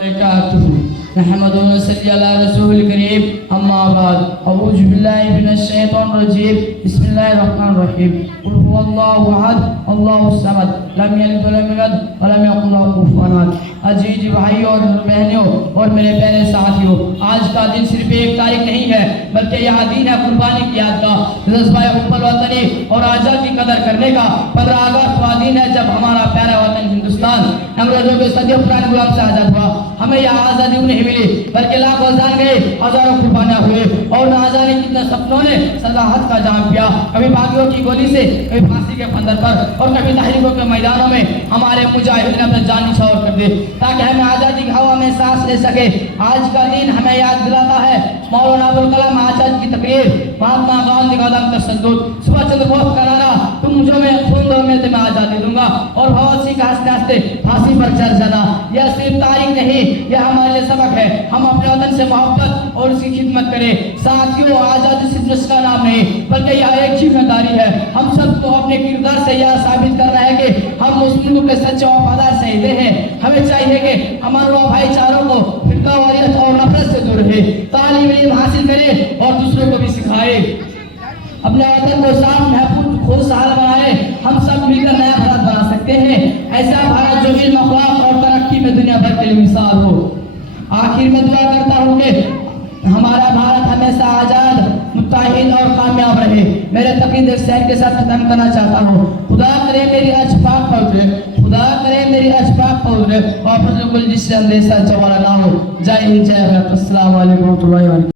نحمد و نصلی علی رسول الکریم اما بعد اعوذ باللہ من الشیطان الرجیم بسم اللہ الرحمن الرحیم قل هو اللہ احد اللہ الصمد لم یلد ولم یولد ولم یکن لہ کفوا احد۔ عزیز بھائیوں اور بہنوں اور میرے پیارے ساتھیوں، آج کا دن صرف ایک تاریخ نہیں ہے بلکہ یہ دن ہے قربانی کی یاد کا، جذبہ حب الوطنی اور آزادی کی قدر کرنے کا۔ 15 اگست وہ دن ہے جب ہمارا پیارا وطن ہندوستان انگریزوں کے صدیوں پرانے غلام سے آزاد ہوا۔ ہمیں یہ آزادی نہیں ملی بلکہ لاکھوں جان گئے، ہزاروں قربانیاں ہوئے اور نہ جانے کتنے سپنوں نے صداقت کا جام پیا، کبھی باغیوں کی گولی سے، کبھی پھانسی کے پھندر پر اور کبھی تحریکوں کے میدانوں میں ہمارے مجاہدین نے اپنے جان نچھاور کر دی تاکہ ہمیں آزادی کی ہوا میں سانس لے سکے۔ آج کا دن ہمیں یاد دلاتا ہے مولانا ابوالکلام آزاد کی تقریر، مہاتما گاندھی کا عدم تشدد، سبھاش چندر بوس کا نعرہ تم مجھے میں خون دو میں تمہیں آزادی دوں گا، اور بہت سی کا ہنستے ہنستے پھانسی پر چڑھ جانا۔ یہ صرف تاریخ نہیں، یہ ہمارے لیے سبق ہے، ہم اپنے وطن سے محبت اور اس کی خدمت کریں۔ ساتھیوں، آزادی صرف جس کا نام نہیں بلکہ یہ ایک ذمہ داری ہے۔ ہم سب کو اپنے کردار سے یہ ثابت کرنا ہے کہ ہم اس ملک کے سچے وفادار شہیدے ہیں۔ ہمیں چاہیے کہ امن و بھائی چاروں کو فرقہ واریت اور نفرت سے دور رہے، تعلیم علم حاصل کرے اور دوسروں کو بھی سکھائے، اپنے وطن کو صاف محفوظ خوشحال بنائے۔ ہم سب مل کر نیا بھارت بنا سکتے ہیں، ایسا بھارت جو علم اخلاق اور ترقی میں دنیا بھر کے لیے مثال ہو۔ آخر میں دعا کرتا ہوں کہ ہمارا بھارت ہمیشہ آزاد، متحد اور کامیاب رہے۔ میرے تقریر ایک شعر کے ساتھ ختم کرنا چاہتا ہوں۔ خدا کرے میری اشفاق پہنچے، خدا کرے میری اشفاق پہنچے، واپس گل جس سے اندیشہ چوارا نہ ہو۔ جے ہند، جے بھارت، السلام علیکم ورحمۃ اللہ وبرکاتہ۔